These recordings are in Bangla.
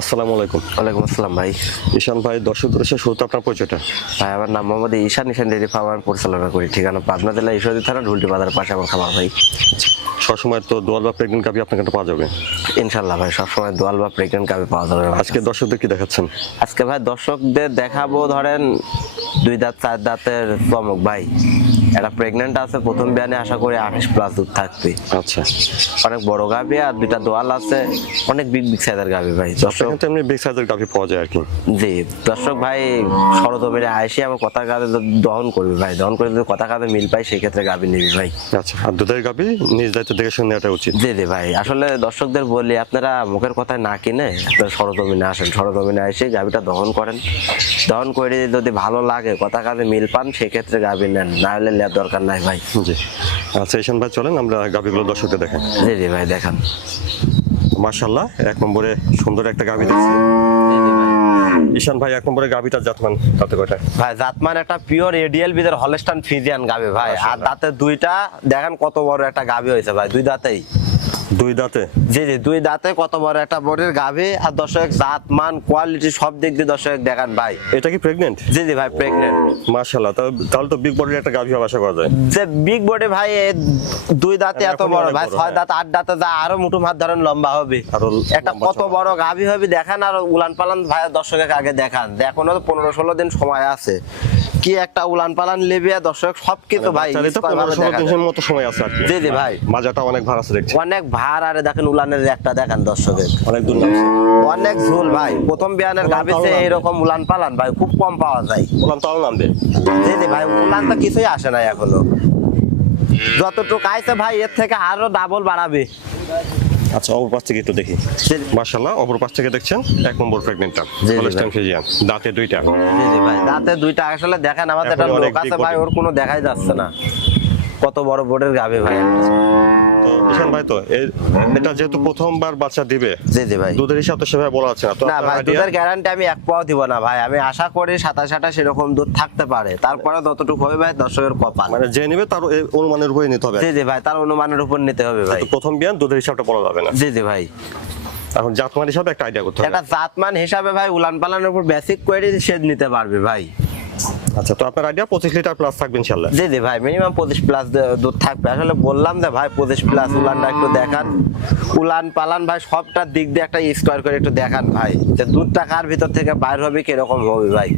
আসসালামু আলাইকুম। ওয়ালাইকুম আসসালাম ভাই। ঈশান ভাই দর্শক দর্শক শুরুতে আপনার পরিচয়টা। ভাই আমার নাম মোহাম্মদ ঈশান। ঈশান ডেরি ফার্ম পরিচালনা করি ঠিকানা পাবনা জেলা ঈশ্বরদী থানা ঢুলটি বাজারের পাশে আমার খামার ভাই। সবসময় তো দোয়াল বা প্রেগনেন্ট গাভি আপনার কাছে পাওয়া যাবে? ইনশাল্লাহ ভাই সবসময় দোয়াল বা প্রেগনেন্ট গাভি পাওয়া যাবে আজকে দর্শকদের কি দেখাচ্ছেন? আজকে ভাই দর্শকদের দেখাবো ধরেন দুই দাঁত চার দাঁতের চমক ভাই। একটা প্রেগনেন্ট আছে প্রথম বিয়ানে আশা করি আঠাশ প্লাস দুধ থাকবে। আচ্ছা। অনেক বড় গাভি আর দুইটা দোয়াল আছে অনেক বিগ বিগ সাইজের গাভি ভাই। দর্শক এমনি বিগ সাইজের গাভি পাওয়া যায় আর কি। জি দর্শক ভাই আইসি আমার কথা কাজে দহন করবি ভাই। দহন করে যদি কথা কাজে মিল পাই সেই ক্ষেত্রে গাভি নিবি ভাই। আচ্ছা আর দুধের গাভি নিজ দায়িত্ব দেখে শুনে নেওয়াটা উচিত। জি জি ভাই। আসলে দর্শকদের বলি আপনারা মুখের কথায় না কিনে আপনারা সরজমিনে আসেন। সরজমিনে এসে গাভিটা দহন করেন। দহন করে যদি ভালো লাগে কথা কাজে মিল পান সেক্ষেত্রে গাভি নেন। না হলে নেওয়ার দরকার নাই ভাই। জি। আচ্ছা ঈশান ভাই চলেন আমরা গাভিগুলো দর্শকদের দেখেন জি জি ভাই দেখান। মার্শাল্লাহ এক নম্বরে সুন্দর একটা গাভি দেখছি। জি জি ভাই। ঈশান ভাই এক নম্বরে গাভিটা জাতমান তাতে কয়টা? ভাই জাতমান একটা পিওর এডিএল বিদের হলস্টান ফিজিয়ান গাভি ভাই। আর দাঁতে দুইটা দেখেন কত বড় একটা গাভি হয়েছে ভাই দুই দাঁতেই। দুই দাঁতে? জি জি দুই দাঁতে কত বড় একটা বডির গাভি আর দর্শক জাত মান কোয়ালিটি সব দিক দিয়ে দর্শক দেখান ভাই। এটা কি প্রেগনেন্ট জি জি ভাই প্রেগনেন্ট মার্শাল্লাহ তাহলে তো বিগ বডির একটা গাভি আশা করা যায়। যে বিগ বডি ভাই দুই দাঁতে এত বড় ভাই ছয় হ্যাঁ। দাঁত আট দাঁতে যা আরও মুঠো হাত ধরেন লম্বা হবে। আরও একটা কত বড় গাভি হবে দেখান আর উলান পালান ভাই দর্শকের আগে দেখান। এখনও তো পনেরো ষোলো দিন সময় আছে। কি একটা উলান পালান লেবে দর্শক সবকিছু ভাই মতো সময় আছে আর জি জি ভাই। মাজাটা অনেক ভার আছে দেখছি। অনেক ভার আরে দেখেন উলানের একটা দেখেন দর্শকের। অনেক দূর অনেক ঝুল ভাই প্রথম বিয়ানের উলান পালান। এরকম উলান পালান ভাই খুব কম পাওয়া যায়। বললাম তাও নামবে। জি জি ভাই উলান তো কিছুই আসে না এখনও। যতটুকু আইছে ভাই এর থেকে আরও ডাবল বাড়াবে। আচ্ছা অপর পাশ থেকে একটু দেখি। মাশাআল্লাহ অপর পাশ থেকে দেখছেন? এক নম্বর হলস্টাইন। ফিজিয়ান দাঁতে দুইটা। জি জি ভাই দাঁতে দুইটা আসলে দেখেন আমাদের একটা লোক আছে ভাই ওর কোনো দেখাই যাচ্ছে না। কত বড় বোর্ডের গাবে ভাই। ঈশান ভাই তো এটা যেহেতু প্রথমবার বাচ্চা দিবে জি জি ভাই। দুধের হিসাব তো সেভাবে বলা যাচ্ছে না তো না ভাই দুধের গ্যারান্টি আমি এক পাও দিব না ভাই। আমি আশা করি সাতাশ আঠাশ এরকম দুধ থাকতে পারে। তারপরে যতটুকু হবে ভাই দর্শকের কপাল। মানে যে নেবে তার অনুমানের উপরে নিতে হবে। জি জি ভাই তার অনুমানের উপর নিতে হবে ভাই। প্রথম বিয়ান দুধের হিসাবটা বলা যাবে না। জি জি ভাই। এখন জাতমান হিসাবে একটা আইডিয়া করতে হবে। একটা জাতমান হিসাবে ভাই উলান পালানের উপর বেসিক কোয়ালিটি সে নিতে পারবে ভাই। আচ্ছা তো আপনার আইডিয়া পঁচিশ লিটার প্লাস থাকবে ইনশাল্লাহ জি জি ভাই মিনিমাম পঁচিশ প্লাস দুধ থাকবে। আসলে বললাম যে ভাই পঁচিশ প্লাস উলানটা একটু দেখান। উলান পালান ভাই সবটার দিক দিয়ে একটা স্কোয়ার করে একটু দেখান ভাই যে দুধটা কার ভিতর থেকে বাইর হবে কীরকম হবে ভাই।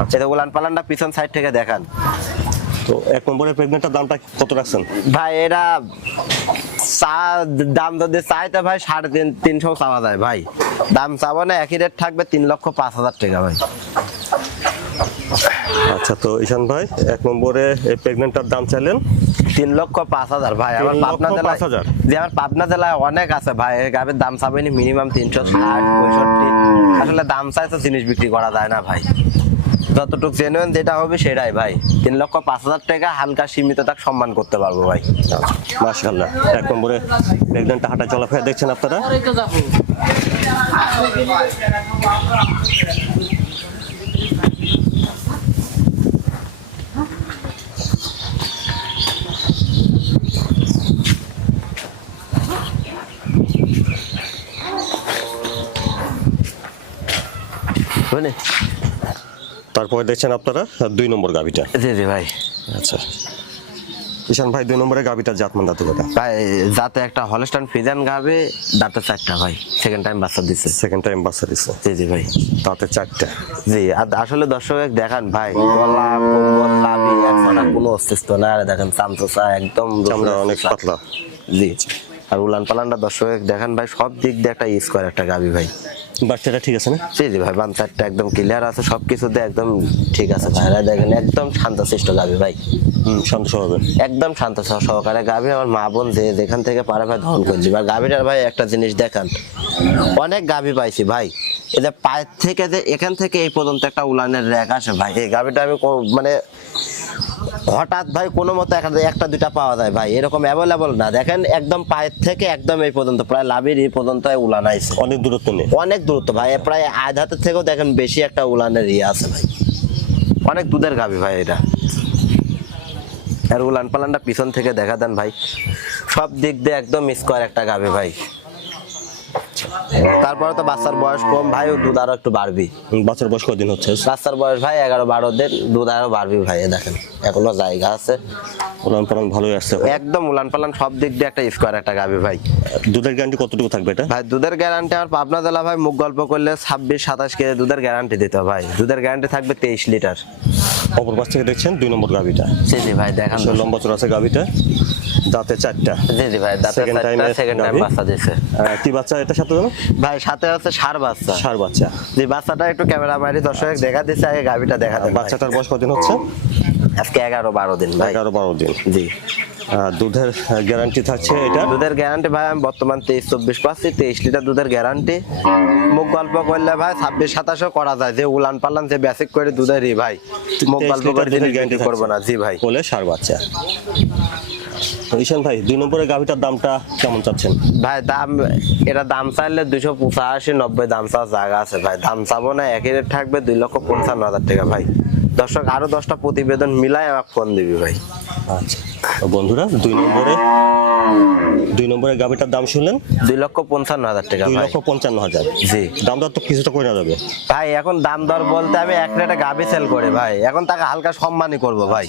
আচ্ছা। উলান পালানটা পিছন সাইড থেকে দেখান। তো এক নম্বরের প্রেগনেন্টের দামটা কত রাখছেন? ভাই এরা চা দাম যদি চাইতে ভাই সাড়ে তিন তিনশো চাওয়া যায় ভাই। দাম চাবো না একই রেট থাকবে তিন লক্ষ পাঁচ হাজার টাকা ভাই। আচ্ছা তো ঈশান ভাই এক নম্বরে এই প্রেগনেন্টটার দাম চাইলেন? তিন লক্ষ পাঁচ হাজার ভাই আমার পাবনা জেলায় যে আমার পাবনা জেলায় অনেক আছে ভাই এই গাবের দাম চাবেনি মিনিমাম তিনশো ষাট পঁয়ষট্টি। আসলে দাম চাই তো জিনিস বিক্রি করা যায় না ভাই। যতটুকু জেনুয়েন যেটা হবে সেটাই ভাই। তিন লক্ষ পাঁচ হাজার টাকা হালকা সীমিত তাক সম্মান করতে পারব ভাই। মাশাল্লাহ এক নম্বরে প্রেগনেন্টটা হাঁটা চলাফেরা দেখছেন আপনারা? বুঝলি তারপরে দেখছেন আপনারা দুই নম্বর গাভিটা। জি জি ভাই। আচ্ছা। ঈশান ভাই দুই নম্বরে গাভিটার জাতমান দাঁতে কথা ভাই যাতে একটা হলস্টান ফিজান গাবে দাঁতে চারটা ভাই। সেকেন্ড টাইম বাচ্চা দিচ্ছে সেকেন্ড টাইম বাচ্চা দিচ্ছে জি জি ভাই। তাতে চারটা। জি আর আসলে দর্শক দেখান ভাই গলা কম্বল লাভি একসাথে কোনো অস্তিত্ব না। আর দেখেন চামচা একদম চামড়া অনেক পাতলা। জি। আর উলান পালানটা দর্শক দেখেন ভাই সব দিক দিয়ে একটা করে একটা গাবি ভাই। বাচ্চাটা ঠিক আছে না? জি জি ভাই বানসারটা একদম ক্লিয়ার আছে সব কিছুতে একদম ঠিক আছে ভাইরা দেখেন একদম শান্তশিষ্ট গাবি ভাই। হুম সন্তোষ হবে একদম শান্ত সহ- সহকারে গাভী আমার মা বোন যে যেখান থেকে পারে ভাই দহন করছি। আর গাভীটার ভাই একটা জিনিস দেখান অনেক গাভী পাইছি ভাই। এদের পায়ের থেকে যে এখান থেকে এই পর্যন্ত একটা উলানের র্যাক আসে ভাই। এই গাভীটা আমি মানে হঠাৎ ভাই কোনো মতো একটা একটা দুইটা পাওয়া যায় ভাই। এরকম অ্যাভেলেবল না। দেখেন একদম পায়ের থেকে একদম এই পর্যন্ত প্রায় লাভের এই পর্যন্ত উলান আইছে। অনেক দূরত্ব নেই। অনেক দূরত্ব ভাই প্রায় আধ হাতের থেকেও দেখেন বেশি একটা উলানের ইয়ে আছে ভাই। অনেক দুধের গাভী ভাই এটা। আর উলান পালানটা পিছন থেকে দেখা দেন ভাই। সব দিক দিয়ে একদম স্কোয়ার একটা গাভী ভাই। তারপরে তো বাচ্চার বয়স কম ভাই দুধ আরও একটু বাড়বি। বাচ্চার বয়স কদিন হচ্ছে? বাচ্চার বয়স ভাই এগারো বারো দিন দুধ আরও বাড়বি ভাই দেখেন এখনও জায়গা আছে। ওলান পালান ভালোই আসছে। একদম উলান পালান সব দিক দিয়ে একটা স্কোয়ার একটা গাবি ভাই। দুধের গ্যারান্টি কতটুকু থাকবে এটা? ভাই দুধের গ্যারান্টি আমার পাবনা জেলা ভাই মুখ গল্প করলে ছাব্বিশ সাতাশ কেজি দুধের গ্যারান্টি দিতে হবে ভাই। দুধের গ্যারান্টি থাকবে তেইশ লিটার। অপর পাশ থেকে দেখছেন দুই নম্বর গাভিটা। জি জি ভাই দেখান। লম্বা চড়া আছে গাভিটা। দাঁতে চারটা। জি জি ভাই Second time সেকেন্ড টাইম বাচ্চা দিচ্ছে কি বাচ্চা এটা সাথে জানো? ভাই সাথে আছে সার বাচ্চা। সার বাচ্চা। জি বাচ্চাটা একটু ক্যামেরা মারি দর্শক দেখা দিচ্ছে আগে গাভিটা দেখা দেন বাচ্চাটার বয়স কদিন হচ্ছে? আজকে এগারো বারো দিন ভাই। এগারো বারো দিন। জি। দুধের গ্যারান্টি থাকছে এটা? দুধের গ্যারান্টি ভাই আমি বর্তমান তেইশ চব্বিশ পাচ্ছি তেইশ লিটার দুধের গ্যারান্টি। মুখ গল্প করলে ভাই ছাব্বিশ সাতাশও করা যায়। যে উলান পালান যে বেসিক করে দুধেরই ভাই। মুখ গল্প করে guarantee গ্যারান্টি করব না। জি ভাই। বলে সার বাচ্চা। ঈশান ভাই, দুই নম্বরের গাভিটার দামটা কেমন চাচ্ছেন? ভাই, দাম, এটা দাম চাইলে দুইশো পঁচাশি, নব্বই দাম চাওয়ার জায়গা আছে ভাই। দাম চাবো না, একই রেট থাকবে দুই লক্ষ পঞ্চান্ন হাজার টাকা ভাই। দর্শক আরও দশটা প্রতিবেদন মিলাই আমাকে ফোন দিবি ভাই। আচ্ছা। বন্ধুরা দুই নম্বরে দুই নম্বরের গাভিটার দাম শুনলেন? দুই লক্ষ পঞ্চান্ন হাজার টাকা দুই লক্ষ পঞ্চান্ন হাজার। জি। দাম দর তো কিছুটা করে না যাবে। ভাই এখন দাম দর বলতে আমি এক রেটে গাবি সেল করে ভাই। এখন তাকে হালকা সম্মানই করব ভাই।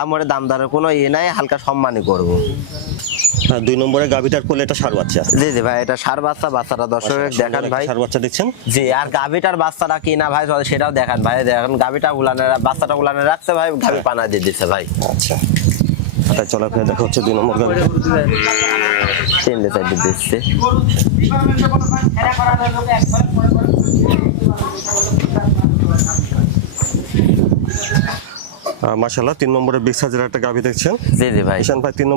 আমার দাম দরের কোনো ইয়ে নাই হালকা সম্মানই করব। দুই নম্বরের গাভিটার করলে এটা সার বাচ্চা জি জি ভাই এটা সার বাচ্চা বাচ্চাটা দর্শক দেখান ভাই। সার বাচ্চা দেখছেন? জি আর গাভিটার বাচ্চাটা কি না ভাই সেটাও দেখান ভাই। দেখেন গাভিটা উলানে বাচ্চাটা উলানে রাখছে ভাই গাভি পানা দিয়ে দিচ্ছে ভাই। আচ্ছা। তাই চলাফেরা দেখা হচ্ছে দুই নম্বর গাভিটা তিনটে চারটে দিচ্ছে। মাসাল্লাহ তিন নম্বরে বিগ সাইজের একটা গাভি দেখছেন? জি জি ভাই। ঈশান ভাই তিন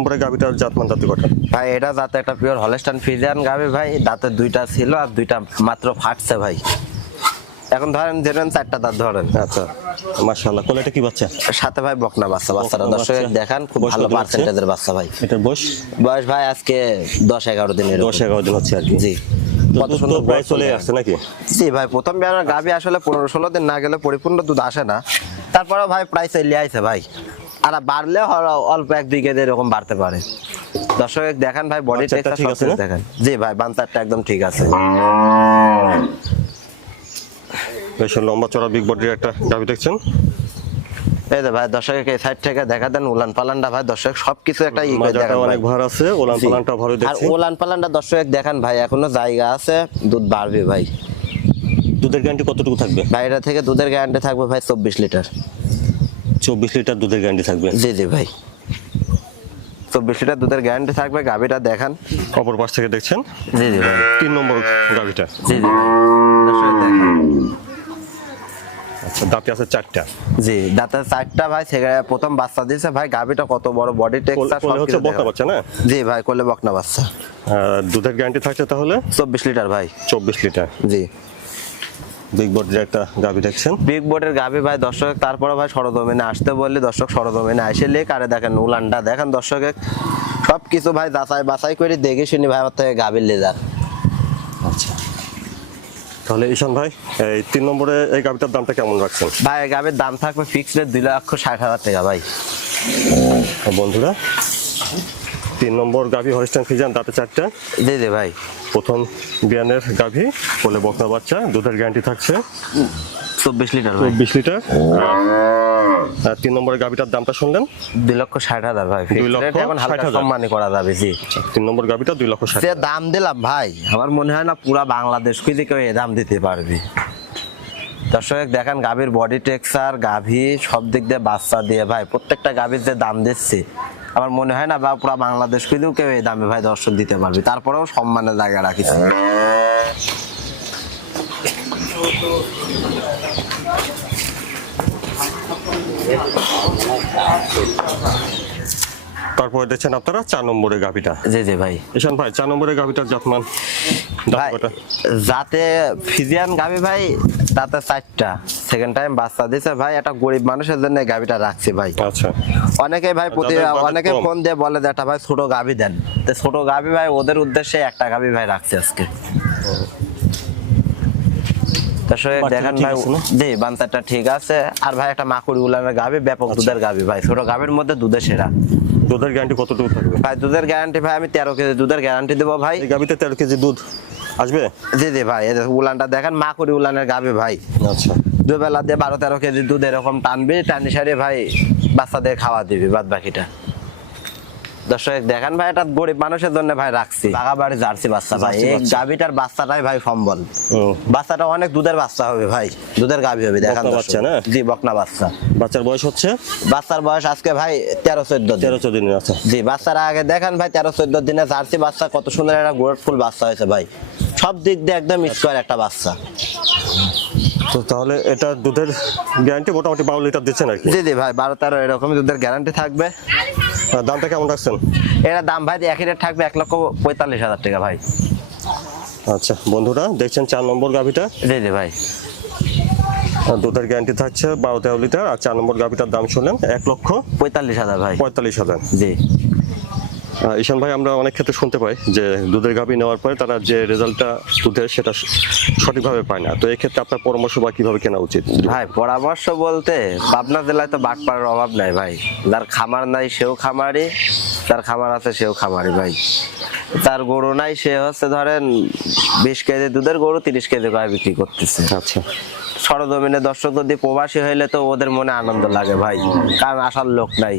জাতমান কটা ভাই এটা দাঁতে একটা পিওর হলেস্টান ফিজিয়ান গাবে ভাই। দাঁতে দুইটা ছিল আর দুইটা মাত্র ফাটছে ভাই। এখন ধরেন চারটা দাঁত ধরেন। আচ্ছা মাসাল্লাহ কোলে কি বাচ্চা? সাথে ভাই বকনা বাচ্চা বাচ্চাটা দর্শক। দেখান খুব ভালো পার্সেন্টেজের বাচ্চা ভাই। এটার বয়স? বয়স ভাই আজকে দশ এগারো দিনের দশ এগারো দিন হচ্ছে আর কি। জি। কত সুন্দর প্রায় চলে আসছে নাকি? জি ভাই প্রথম বিয়ানের গাভি আসলে পনেরো ষোলো দিন না গেলে পরিপূর্ণ দুধ আসে না। তারপরে ভাই প্রায় চলে আইছে ভাই। আর বাড়লে অল্প এক দুই কেজি এরকম বাড়তে পারে। দর্শক দেখেন ভাই বডি বাচ্চাটা ঠিক আছে দেখেন। জি ভাই বান্তারটা একদম ঠিক আছে। বেশ লম্বা চড়া বিগ বডির একটা গাভি দেখছেন? এই ভাই দর্শক এই সাইড থেকে দেখা দেন উলান পালানটা ভাই দর্শক সবকিছু একটা ই করে অনেক ভার আছে উলান পালানটা ভালো আর উলান পালানটা দর্শক দেখেন ভাই এখনও জায়গা আছে দুধ বাড়বে ভাই। দুধের গ্যারান্টি কতটুকু থাকবে? ভাই এটা থেকে দুধের গ্যারান্টি থাকবে ভাই চব্বিশ লিটার। চব্বিশ লিটার দুধের গ্যারান্টি থাকবে? জি জি ভাই। চব্বিশ লিটার দুধের গ্যারান্টি থাকবে গাভিটা দেখান। অপর পাশ থেকে দেখছেন? জি জি ভাই। তিন নম্বর গাভিটা। জি জি আচ্ছা দাঁতে আছে চারটা। জি দাঁতের চারটা ভাই প্রথম বাচ্চা দিয়েছে। ভাই গাভিটা কত বড় বডি টেক্সচার কোলে হচ্ছে বকনা বাচ্চা না? জি ভাই কোলে বকনা বাচ্চা। দুধের গ্যারান্টি থাকছে তাহলে? চব্বিশ লিটার ভাই। চব্বিশ লিটার। জি। বিগ বডির একটা গাভি দেখছেন? বিগ বোর্ডের গাভি ভাই দর্শক তারপরে ভাই সরজমিনে আসতে বললে দর্শক সরজমিনে আসে লে কারে দেখেন উলানটা দেখেন দর্শকে সব কিছু ভাই যাচাই বাছাই করে দেখে শুনি ভাই আমার থেকে গাভীর লে যাক আচ্ছা। তাহলে ঈশান ভাই এই তিন নম্বরে এই গাভিটার দামটা কেমন রাখছেন? ভাই এই গাভীর দাম থাকবে ফিক্সড দুই লক্ষ ষাট হাজার টাকা ভাই। আর বন্ধুরা তিন নম্বর গাভি হরিস্টান ফিজান দাঁতে চারটা। জি জি ভাই। প্রথম বিয়ানের গাভী কোলে বকনা বাচ্চা দুধের গ্যারান্টি থাকছে। চব্বিশ লিটার ভাই। বিশ লিটার। তিন নম্বরের গাভিটার দামটা শুনলেন? দুই লক্ষ ষাট হাজার ভাই। দুই লক্ষ রেট এখন হালকা ষাট করা যাবে জি। তিন নম্বর গাভিটা দুই লক্ষ ষাট দাম দিলাম ভাই আমার মনে হয় না পুরা বাংলাদেশ খুঁজে কেউ এ দাম দিতে পারবে। দর্শক দেখেন গাভীর বডি টেক্সচার গাভী সব দিক দিয়ে বাচ্চা দিয়ে ভাই প্রত্যেকটা গাভীর যে দাম দিচ্ছে আমার মনে হয় না বা পুরা বাংলাদেশ কিন্তু কেউ এই দামে ভাই দর্শন দিতে পারবে। তারপরেও সম্মানের জায়গা রাখিছে। তারপরে দেখছেন আপনারা চার নম্বরের গাভিটা। জি জি ভাই। ঈশান ভাই চার নম্বরের গাভিটার জাতমান। যাতে ফিজিয়ান গাভী ভাই তাতে চারটা। সেকেন্ড টাইম বাচ্চা দিছে ভাই একটা গরিব মানুষের জন্য গাভীটা রাখছি ভাই। আচ্ছা। অনেকে ভাই প্রতি অনেকে ফোন দিয়ে বলে যে একটা ভাই ছোট গাভী দেন। তো ছোট গাভী ভাই ওদের উদ্দেশ্যে একটা গাভী ভাই রাখছে আজকে। দর্শক দেখেন ভাই জি বান্তারটা ঠিক আছে। আর ভাই একটা মাকুড়ি উলানের গাভী ব্যাপক দুধের গাভী ভাই ছোট গাভীর মধ্যে দুধের সেরা। দুধের গ্যারান্টি কতটুকু থাকবে? ভাই দুধের গ্যারান্টি ভাই আমি তেরো কেজি দুধের গ্যারান্টি দেবো ভাই। গাভিতে তেরো কেজি দুধ আসবে? জি জি ভাই উলানটা দেখেন মাকুড়ি উলানের গাবে ভাই। আচ্ছা। দিয়ে বারো তেরো কেজি দুধ এরকম টানবি টানি সারি ভাই বাচ্চাদের খাওয়া দিবি বাদ বাকিটা দর্শক দেখেন ভাই এটা গরিব মানুষের জন্য ভাই রাখছি। বাগাবাড়ি জার্সি বাচ্চা ভাই। এই। গাভিটার বাচ্চাটাই ভাই সম্বল। বাচ্চাটা অনেক দুধের বাচ্চা হবে ভাই। দুধের গাভি হবে দেখেন। বাচ্চা না? জি বকনা বাচ্চা। বাচ্চার বয়স হচ্ছে? বাচ্চার বয়স আজকে ভাই তেরো চোদ্দ দিন। তেরো চোদ্দ দিন আছে জি বাচ্চারা আগে দেখেন ভাই তেরো চোদ্দ দিনে জার্সি বাচ্চা কত সুন্দর একটা গ্রোথফুল বাচ্চা হয়েছে ভাই। সব দিক দিয়ে একদম স্কোয়ার একটা বাচ্চা। তো তাহলে এটা দুধের গ্যারান্টি মোটামুটি বারো লিটার দিচ্ছেন আর কি। জি জি ভাই বারো তেরো এরকমই দুধের গ্যারান্টি থাকবে। দামটা কেমন রাখছেন? এটা দাম ভাই একই রেট থাকবে এক লক্ষ পঁয়তাল্লিশ হাজার টাকা ভাই। আচ্ছা বন্ধুরা দেখছেন চার নম্বর গাভিটা? জি জি ভাই। দুধের গ্যারান্টি থাকছে বারো তেরো লিটার আর চার নম্বর গাভিটার দাম শুনলেন এক লক্ষ পঁয়তাল্লিশ হাজার ভাই। পঁয়তাল্লিশ হাজার। জি। ঈশান ভাই আমরা অনেক ক্ষেত্রে শুনতে পাই যে দুধের গাভি নেওয়ার পরে তারা যে রেজাল্টটা দুধের সেটা সঠিকভাবে পায় না। তো এই ক্ষেত্রে আপনার পরামর্শ বা কীভাবে কেনা উচিত? ভাই পরামর্শ বলতে পাবনা জেলায় তো বাটপাড়ার অভাব নাই ভাই। যার খামার নাই সেও খামারি তার খামার আছে সেও খামারি ভাই। তার গরু নাই সে হচ্ছে ধরেন বিশ কেজি দুধের গরু তিরিশ কেজি করে বিক্রি করতেছে। আচ্ছা। সরজমিনে দর্শক যদি প্রবাসী হইলে তো ওদের মনে আনন্দ লাগে ভাই। কারণ আসার লোক নাই।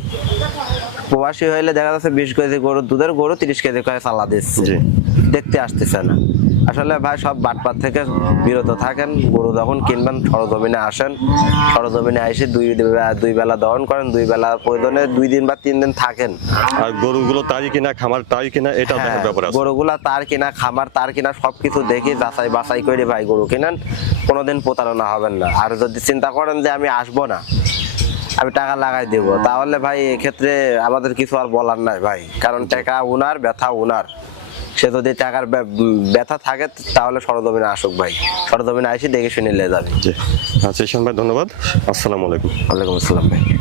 প্রবাসী হইলে দেখা যাচ্ছে বিশ কেজি গরু দুধের গরু তিরিশ কেজি করে চালা দিচ্ছে। দেখতে আসতেছে না। আসলে ভাই সব বাটপাত থেকে বিরত থাকেন। গরু যখন কিনবেন সরজমিনে আসেন। সরজমিনে এসে দুই দুই বেলা দহন করেন। দুই বেলা প্রয়োজনে দুই দিন বা তিন দিন থাকেন। আর গরুগুলো তারই কিনা খামার তারই কিনা এটা দেখার হ্যাঁ, ব্যাপার আছে। গরুগুলা তার কিনা খামার তার কিনা সবকিছু দেখি যাচাই বাছাই করে ভাই গরু কিনেন। কোনোদিন প্রতারণা হবেন না। আর যদি চিন্তা করেন যে আমি আসব না আমি টাকা লাগাই দেব। তাহলে ভাই এক্ষেত্রে আমাদের কিছু আর বলার নাই ভাই। কারণ টাকা উনার ব্যথা উনার। সে যদি টাকার ব্য- ব্যথা থাকে তাহলে সরজমিনে আসুক ভাই। সরজমিনে আসি দেখে শুনে নিয়ে যাবে। আচ্ছা ঈশান ভাই ধন্যবাদ। আসসালামু আলাইকুম। ওয়ালাইকুম আসসালাম ভাই।